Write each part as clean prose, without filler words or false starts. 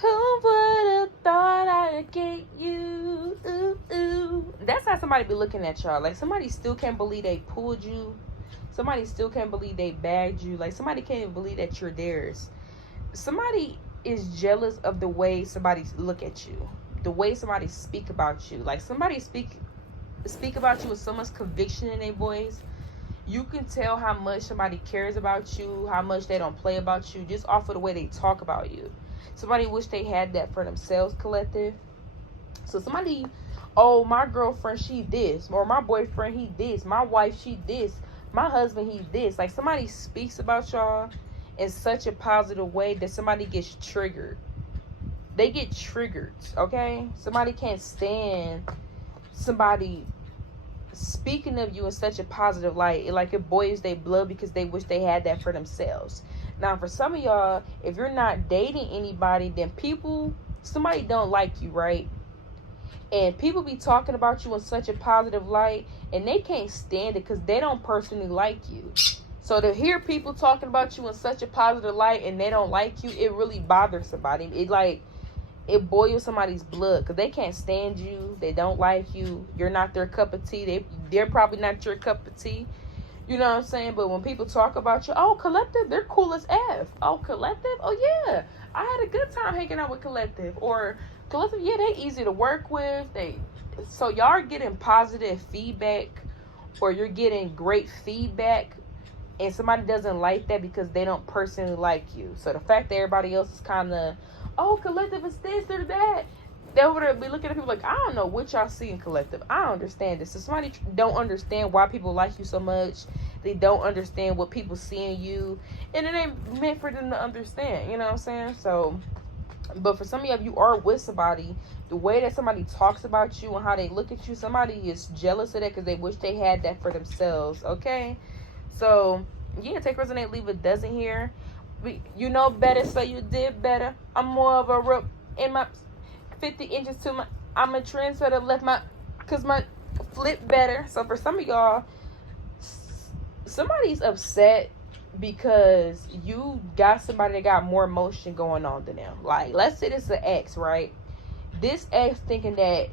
Who would have thought I'd get you? Ooh, ooh. That's how somebody be looking at y'all. Like, somebody still can't believe they pulled you. Somebody still can't believe they bagged you. Like, somebody can't even believe that you're theirs. Somebody is jealous of the way somebody look at you, the way somebody speak about you. Like, somebody speak about you with so much conviction in their voice. You can tell how much somebody cares about you, how much they don't play about you, just off of the way they talk about you. Somebody wish they had that for themselves, collective. So somebody, oh, my girlfriend, she this, or my boyfriend, he this, my wife, she this, my husband, he this. Like, somebody speaks about y'all in such a positive way that somebody gets triggered. They get triggered, okay? Somebody can't stand somebody speaking of you in such a positive light. Like, it boils their blood because they wish they had that for themselves. Now, for some of y'all, if you're not dating anybody, then somebody don't like you, right? And people be talking about you in such a positive light, and they can't stand it because they don't personally like you. So to hear people talking about you in such a positive light and they don't like you, it really bothers somebody. It boils somebody's blood because they can't stand you. They don't like you. You're not their cup of tea. They're probably not your cup of tea. You know what I'm saying? But when people talk about you, oh, Collective, they're cool as F. Oh, Collective? Oh, yeah. I had a good time hanging out with Collective. Or Collective, yeah, they easy to work with. So y'all are getting positive feedback, or you're getting great feedback, and somebody doesn't like that because they don't personally like you. So the fact that everybody else is kind of, oh, Collective is this or that, they would be looking at people like, I don't know what y'all see in Collective. I don't understand this. So somebody don't understand why people like you so much. They don't understand what people see in you, and it ain't meant for them to understand. You know what I'm saying? So, but for some of you, if you are with somebody, the way that somebody talks about you and how they look at you, somebody is jealous of that because they wish they had that for themselves. Okay? So, yeah, take resonate, leave a dozen here. You know better, so you did better. I'm more of a rope in my 50 inches to my, I'm a trendsetter, left cause my flip better. So for some of y'all, somebody's upset because you got somebody that got more emotion going on than them. Like, let's say this is an ex, right? This ex thinking that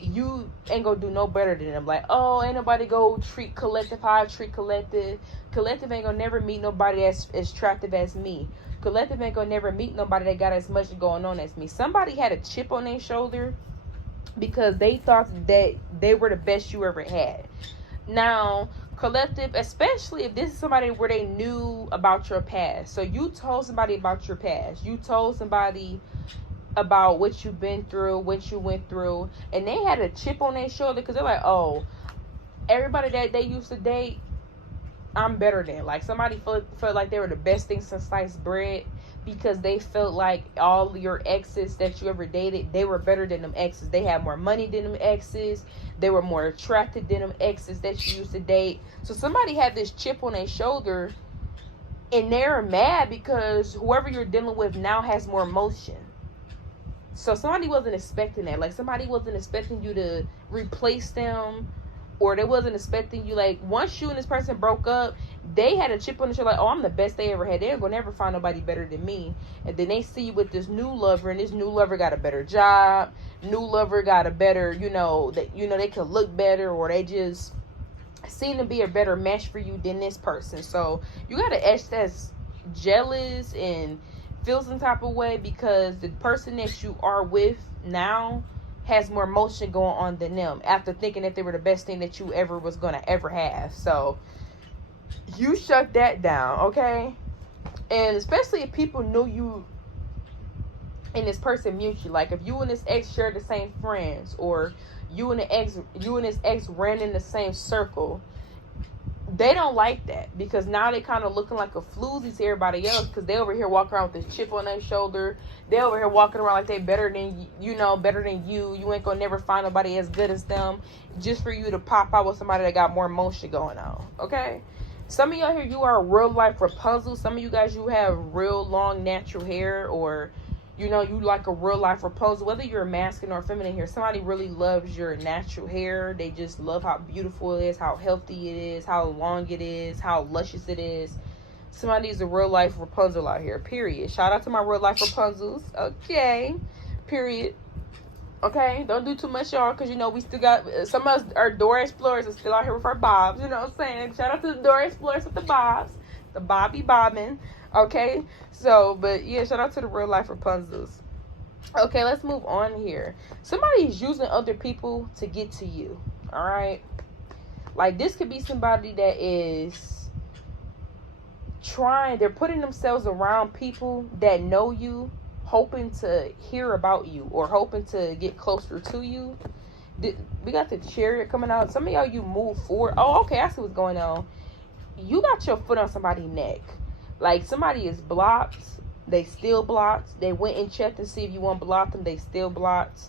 you ain't gonna do no better than them. Like, oh, ain't nobody go treat Collective how I treat Collective. Collective ain't gonna never meet nobody as attractive as me. Collective ain't gonna never meet nobody that got as much going on as me. Somebody had a chip on their shoulder because they thought that they were the best you ever had. Now, Collective, especially if this is somebody where they knew about your past. So you told somebody about your past. You told somebody about what you've been through, what you went through, and they had a chip on their shoulder because they're like, oh, everybody that they used to date, I'm better than. Like, somebody felt like they were the best thing since sliced bread because they felt like all your exes that you ever dated, they were better than them exes. They had more money than them exes. They were more attractive than them exes that you used to date. So somebody had this chip on their shoulder, and they're mad because whoever you're dealing with now has more emotion. So somebody wasn't expecting that. Like, somebody wasn't expecting you to replace them, or they wasn't expecting you. Like, once you and this person broke up, they had a chip on the shoulder, like, oh, I'm the best they ever had. They're gonna never find nobody better than me. And then they see you with this new lover, and this new lover got a better job. New lover got a better, they could look better, or they just seem to be a better match for you than this person. So you got an ex that's jealous and feel some type of way because the person that you are with now has more emotion going on than them after thinking that they were the best thing that you ever was going to ever have. So you shut that down, okay? And especially if people knew you and this person mutually. Like, if you and this ex share the same friends, or you and this ex ran in the same circle, they don't like that because now they kind of looking like a floozy to everybody else because they over here walking around with this chip on their shoulder. They over here walking around like they better than you. You ain't gonna never find nobody as good as them, just for you to pop out with somebody that got more emotion going on. Okay, some of y'all here, you are a real life Rapunzel. Some of you guys, you have real long natural hair, or you like a real life Rapunzel. Whether you're masculine or feminine here, somebody really loves your natural hair. They just love how beautiful it is, how healthy it is, how long it is, how luscious it is. Somebody's a real life Rapunzel out here, period. Shout out to my real life Rapunzels. Okay, period. Okay, don't do too much, y'all, because, you know, we still got, some of us, our door explorers are still out here with our bobs, you know what I'm saying? Shout out to the door explorers with the bobs, the bobby bobbing, okay? So, but, yeah, shout out to the real life Rapunzels. Okay, let's move on here. Somebody's using other people to get to you, all right? Like, this could be somebody that is they're putting themselves around people that know you, hoping to hear about you or hoping to get closer to you. We got the Chariot coming out. Some of y'all, you move forward. Oh, okay, I see what's going on. You got your foot on somebody's neck. Like, somebody is blocked. They still blocked. They went and checked to see if you want to block them. They still blocked.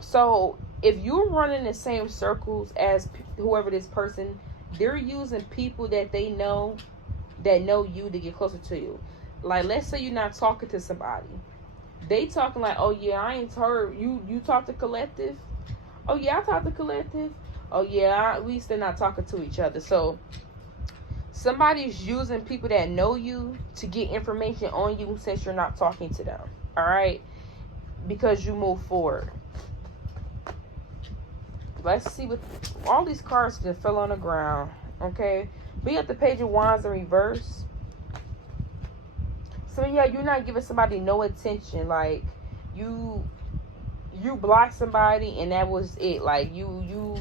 So, if you're running the same circles as whoever this person, they're using people that they know, that know you, to get closer to you. Like, let's say you're not talking to somebody. They talking like, oh, yeah, I ain't heard. You talk to Collective? Oh, yeah, I talk to Collective. Oh, yeah, we still not talking to each other. So, somebody's using people that know you to get information on you since you're not talking to them. All right? Because you move forward. Let's see what all these cards just fell on the ground. Okay? We got the Page of Wands in reverse. So, yeah, you're not giving somebody no attention. Like, you blocked somebody and that was it. Like, you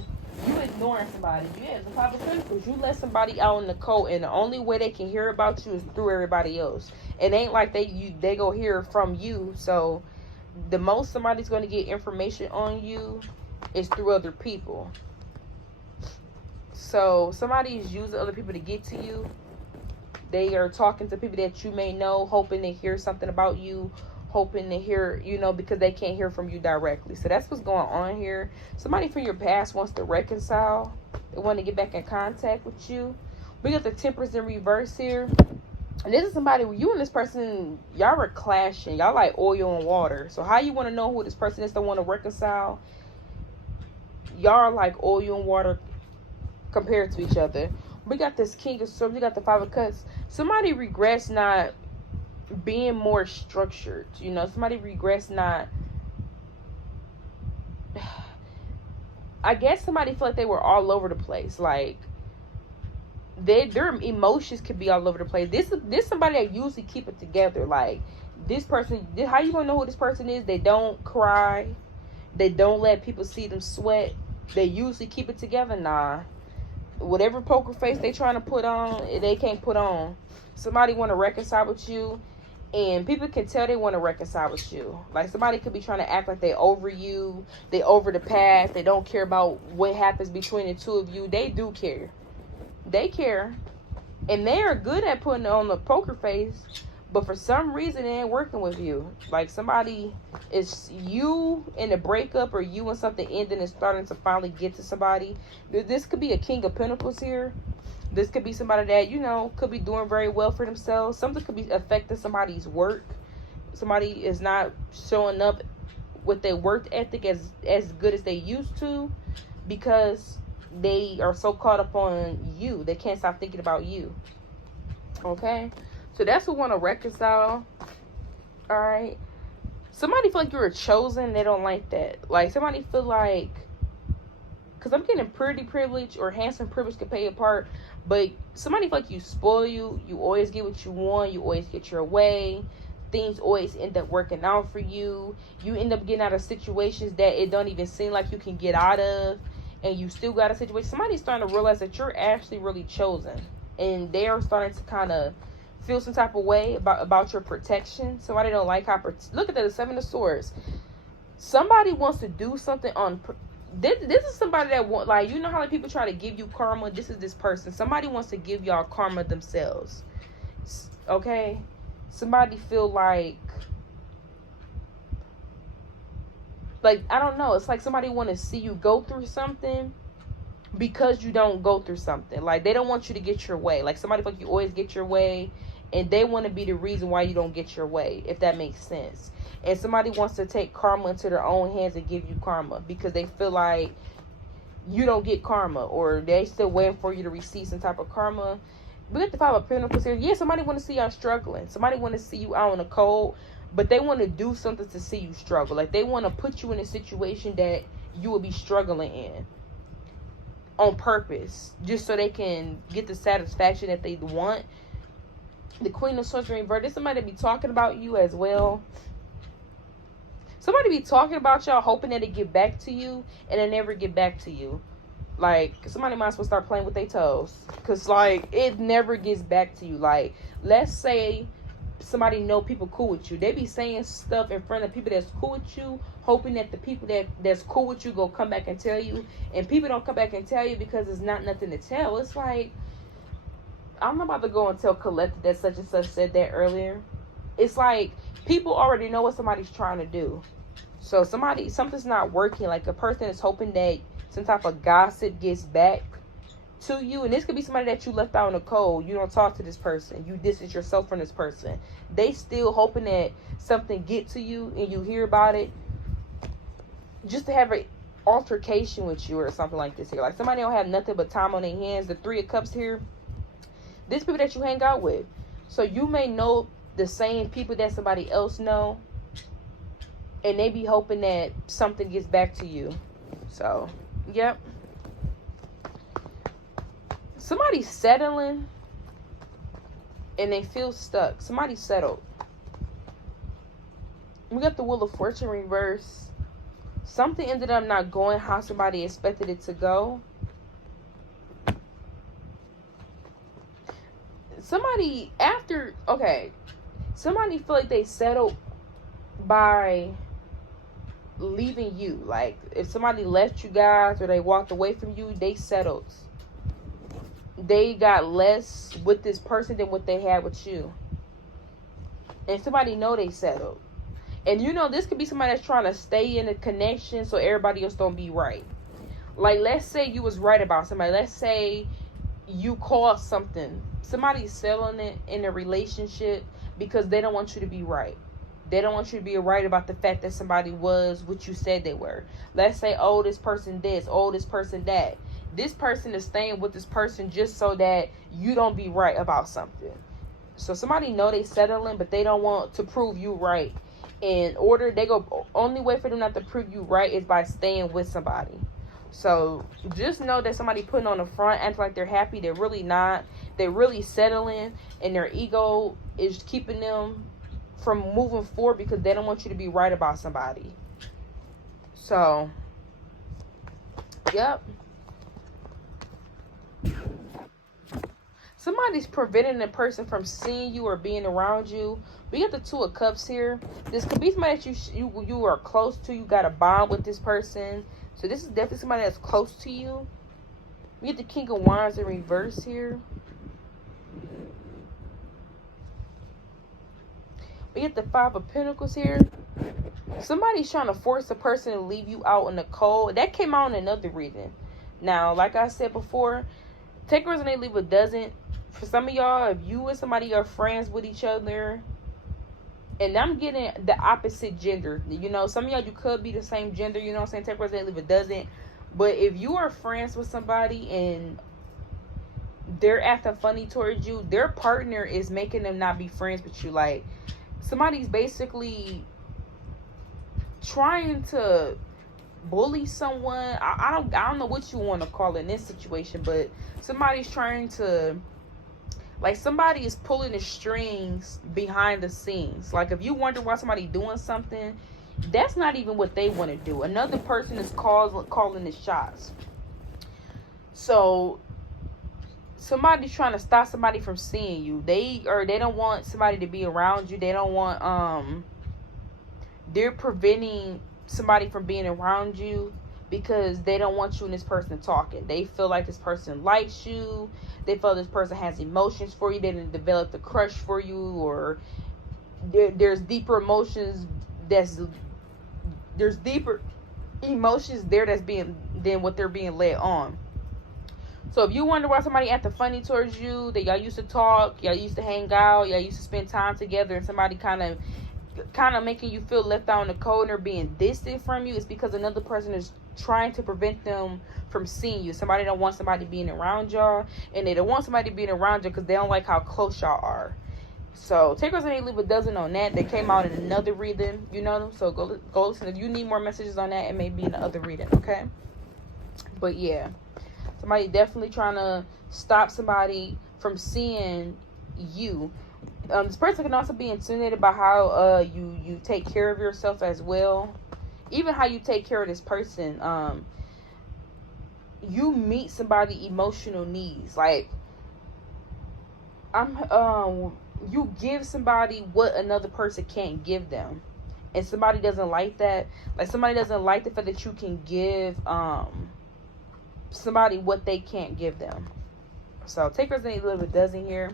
ignoring somebody. Yeah, the Five of Pentacles. You let somebody out in the cold, and the only way they can hear about you is through everybody else. It ain't like they go hear from you. So, the most somebody's going to get information on you is through other people. So, somebody is using other people to get to you. They are talking to people that you may know, hoping to hear something about you, hoping to hear, you know, because they can't hear from you directly. So that's what's going on here. Somebody from your past wants to reconcile. They want to get back in contact with you. We got the Temperance in reverse here. And this is somebody, you and this person, y'all are clashing. Y'all like oil and water. So how you want to know who this person is that want to reconcile? Y'all are like oil and water compared to each other. We got this King of Swords. We got the Five of Cups. Somebody regrets not being more structured. You know, somebody regrets not. I guess somebody felt like they were all over the place. Like, their emotions could be all over the place. This somebody that usually keep it together. Like, this person, how you gonna know who this person is? They don't cry. They don't let people see them sweat. They usually keep it together. Nah. Whatever poker face they trying to put on, they can't put on. Somebody want to reconcile with you, and people can tell they want to reconcile with you. Like, somebody could be trying to act like they over you, they over the past, they don't care about what happens between the two of you. They do care. They care. And they are good at putting on the poker face, but for some reason it ain't working with you. Like, somebody is you in a breakup, or you and something ending and starting to finally get to somebody. This could be a King of Pentacles here. This could be somebody that, you know, could be doing very well for themselves. Something could be affecting somebody's work. Somebody is not showing up with their work ethic as good as they used to, because they are so caught up on you. They can't stop thinking about you. Okay? So that's who want to reconcile. Alright? Somebody feel like you were chosen. They don't like that. Like, somebody feel like, because I'm getting pretty privilege or handsome privilege could play a part, but somebody feel like you spoil you. You always get what you want. You always get your way. Things always end up working out for you. You end up getting out of situations that it don't even seem like you can get out of, and you still got a situation. Somebody's starting to realize that you're actually really chosen, and they are starting to kind of feel some type of way about your protection. Somebody don't like how look at that, the Seven of Swords. Somebody wants to do something on this is somebody that want, like, you know how like people try to give you karma. This is this person. Somebody wants to give y'all karma themselves. Okay, somebody feel like I don't know. It's like somebody want to see you go through something because you don't go through something. Like, they don't want you to get your way. Like, somebody feel like you always get your way, and they want to be the reason why you don't get your way, if that makes sense. And somebody wants to take karma into their own hands and give you karma because they feel like you don't get karma, or they still waiting for you to receive some type of karma. We got the Five of Pentacles here. Yeah, somebody want to see y'all struggling. Somebody want to see you out in the cold, but they want to do something to see you struggle. Like, they want to put you in a situation that you will be struggling in on purpose, just so they can get the satisfaction that they want. The Queen of Swords reversed. There's somebody be talking about you as well. Somebody be talking about y'all, hoping that it get back to you, and it never get back to you. Like, somebody might as well start playing with their toes, because, like, it never gets back to you. Like, let's say somebody know people cool with you. They be saying stuff in front of people that's cool with you, hoping that the people that's cool with you go come back and tell you. And people don't come back and tell you because there's not nothing to tell. It's like, I'm not about to go and tell Collective that such and such said that earlier. It's like, people already know what somebody's trying to do. So something's not working. Like, a person is hoping that some type of gossip gets back to you. And this could be somebody that you left out in the cold. You don't talk to this person. You distance yourself from this person. They still hoping that something get to you and you hear about it, just to have an altercation with you or something like this here. Like, somebody don't have nothing but time on their hands. The Three of Cups here, this people that you hang out with. So you may know the same people that somebody else know, and they be hoping that something gets back to you. So, yep. Somebody's settling and they feel stuck. Somebody settled. We got the Wheel of Fortune reverse. Something ended up not going how somebody expected it to go. Somebody somebody feel like they settled by leaving you. Like, if somebody left you guys or they walked away from you, they settled. They got less with this person than what they had with you. And somebody know they settled. And you know, this could be somebody that's trying to stay in a connection so everybody else don't be right. Like, let's say you was right about somebody. Let's say you caused something. Somebody's selling it in a relationship because they don't want you to be right. They don't want you to be right about the fact that somebody was what you said they were. Let's say, oh, this person this, oh, this person that. This person is staying with this person just so that you don't be right about something. So somebody know they settling, but they don't want to prove you right. Only way for them not to prove you right is by staying with somebody. So just know that somebody putting on the front, acting like they're happy, they're really not. They're really settling, and their ego is keeping them from moving forward because they don't want you to be right about somebody. So, yep. Somebody's preventing a person from seeing you or being around you. We got the Two of Cups here. This could be somebody that you are close to. You got a bond with this person. So this is definitely somebody that's close to you. We get the King of Wands in reverse here. We get the Five of Pentacles here. Somebody's trying to force a person to leave you out in the cold. That came out in another reading. Now, like I said before, take a resonate, leave a doesn't. For some of y'all, if you and somebody are friends with each other, and I'm getting the opposite gender. You know, some of y'all, you could be the same gender, you know what I'm saying? Take a resonate, leave a doesn't. But if you are friends with somebody and they're acting funny towards you, their partner is making them not be friends with you. Like, somebody's basically trying to bully someone. I don't know what you want to call it in this situation, but somebody's trying to, like, somebody is pulling the strings behind the scenes. Like, if you wonder why somebody doing something, that's not even what they want to do. Another person is calling the shots. So somebody's trying to stop somebody from seeing you. They don't want somebody to be around you. They don't want they're preventing somebody from being around you because they don't want you and this person talking. They feel like this person likes you. They feel this person has emotions for you. They didn't develop the crush for you, or there's deeper emotions there's deeper emotions there than what they're being led on. So if you wonder why somebody acting funny towards you, that y'all used to talk, y'all used to hang out, y'all used to spend time together, and somebody kind of kind of making you feel left out in the cold or being distant from you, it's because another person is trying to prevent them from seeing you. Somebody don't want somebody being around y'all, and they don't want somebody being around you because they don't like how close y'all are. So take us and leave a dozen on that. They came out in another reading, you know. So go listen. If you need more messages on that, it may be in the other reading, okay? But yeah, somebody definitely trying to stop somebody from seeing you. This person can also be intimidated by how you take care of yourself as well. Even how you take care of this person. You meet somebody emotional needs. Like, you give somebody what another person can't give them. And somebody doesn't like that. Like, somebody doesn't like the fact that you can give somebody what they can't give them. So take us a little bit dozen here.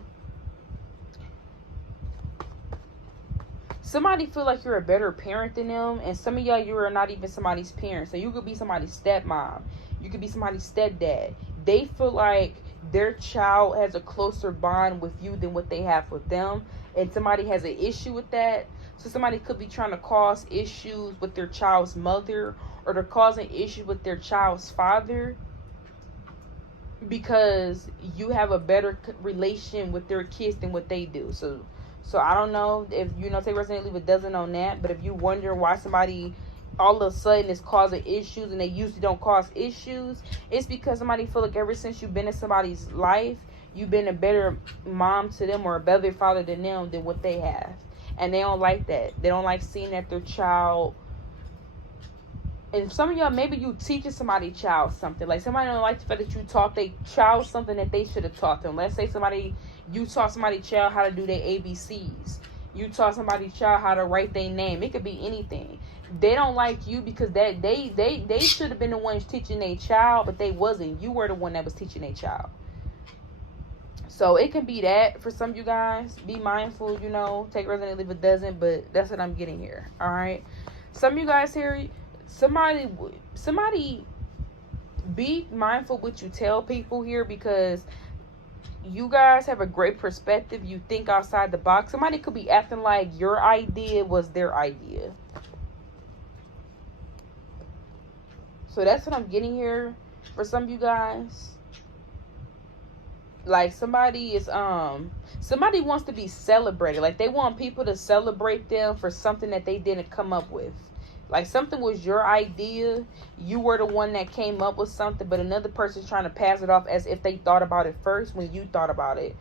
Somebody feel like you're a better parent than them, and some of y'all, you are not even somebody's parent. So you could be somebody's stepmom, you could be somebody's stepdad. They feel like their child has a closer bond with you than what they have with them, and somebody has an issue with that. So somebody could be trying to cause issues with their child's mother, or they're causing issues with their child's father, because you have a better relation with their kids than what they do. So I don't know if, you know, take resident, leave a dozen on that. But if you wonder why somebody all of a sudden is causing issues and they usually don't cause issues, it's because somebody feel like ever since you've been in somebody's life, you've been a better mom to them or a better father than them than what they have. And they don't like that. They don't like seeing that their child... And some of y'all, maybe you teaching somebody's child something. Like, somebody don't like the fact that you taught their child something that they should have taught them. Let's say you taught somebody's child how to do their ABCs. You taught somebody's child how to write their name. It could be anything. They don't like you because they should have been the ones teaching their child, but they wasn't. You were the one that was teaching their child. So it can be that for some of you guys. Be mindful, you know. Take resident, leave a dozen, but that's what I'm getting here. All right. Some of you guys here, somebody be mindful what you tell people here, because you guys have a great perspective. You think outside the box. Somebody could be acting like your idea was their idea. So that's what I'm getting here for some of you guys. Like, somebody wants to be celebrated. Like, they want people to celebrate them for something that they didn't come up with. Like, something was your idea. You were the one that came up with something, but another person's trying to pass it off as if they thought about it first when you thought about it.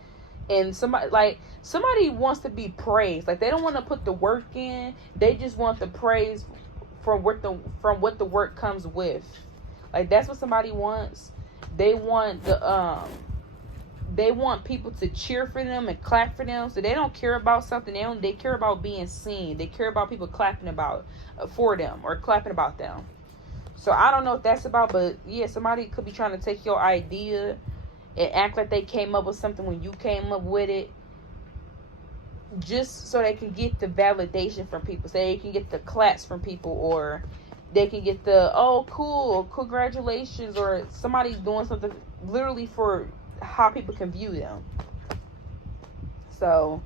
And somebody wants to be praised. Like, they don't want to put the work in. They just want the praise from what the work comes with. Like, that's what somebody wants. They want they want people to cheer for them and clap for them. So they don't care about something. They care about being seen. They care about people clapping for them or clapping about them. So I don't know what that's about, but yeah, somebody could be trying to take your idea and act like they came up with something when you came up with it, just so they can get the validation from people. So they can get the claps from people, or they can get the, oh, cool, congratulations, or somebody's doing something literally for how people can view them. So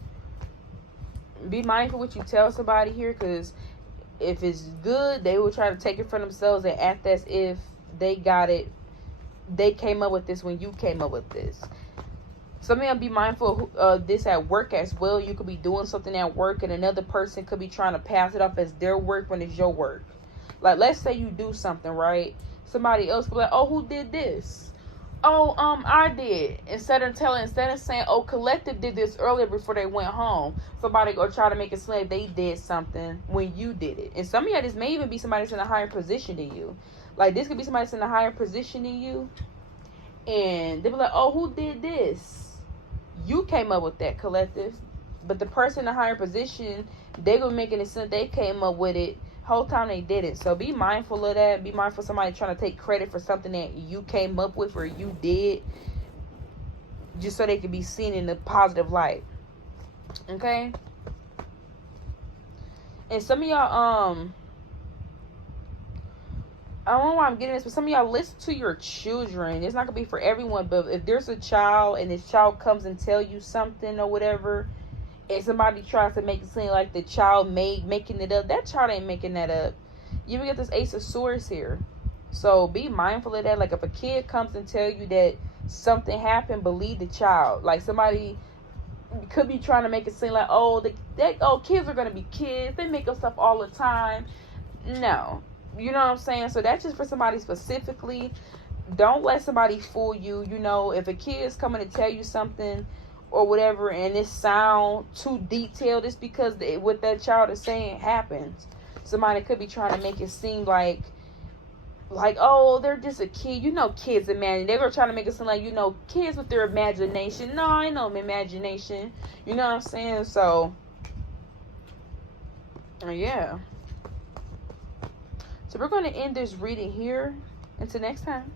be mindful what you tell somebody here, because if it's good, they will try to take it for themselves and act as if they got it. They came up with this when you came up with this. Some of y'all be mindful of this at work as well. You could be doing something at work and another person could be trying to pass it off as their work when it's your work. Like, let's say you do something, right? Somebody else could be like, oh, who did this? Oh, I did. Instead of saying, oh, Collective did this earlier before they went home. Somebody go try to make it seem like they did something when you did it. And some of y'all, this may even be somebody that's in a higher position than you. Like, this could be somebody that's in a higher position than you. And they be like, oh, who did this? You came up with that, Collective. But the person in a higher position, they were making it seem they came up with it whole time they did it. So be mindful of that. Be mindful of somebody trying to take credit for something that you came up with or you did, just so they can be seen in a positive light. Okay? And some of y'all, I don't know why I'm getting this, but some of y'all listen to your children. It's not gonna be for everyone, but if there's a child and this child comes and tell you something or whatever, and somebody tries to make it seem like the child making it up, that child ain't making that up. You get this Ace of Swords here. So be mindful of that. Like if a kid comes and tell you that something happened, believe the child. Like somebody could be trying to make it seem like, oh, kids are going to be kids. They make up stuff all the time. No. You know what I'm saying? So that's just for somebody specifically. Don't let somebody fool you. You know, if a kid is coming to tell you something or whatever and it sound too detailed, it's because what that child is saying happens. Somebody could be trying to make it seem like, oh, they're just a kid. You know, kids imagine. They were trying to make it seem like, you know, kids with their imagination. No, I know imagination. You know what I'm saying? So, yeah. So we're going to end this reading here. Until next time.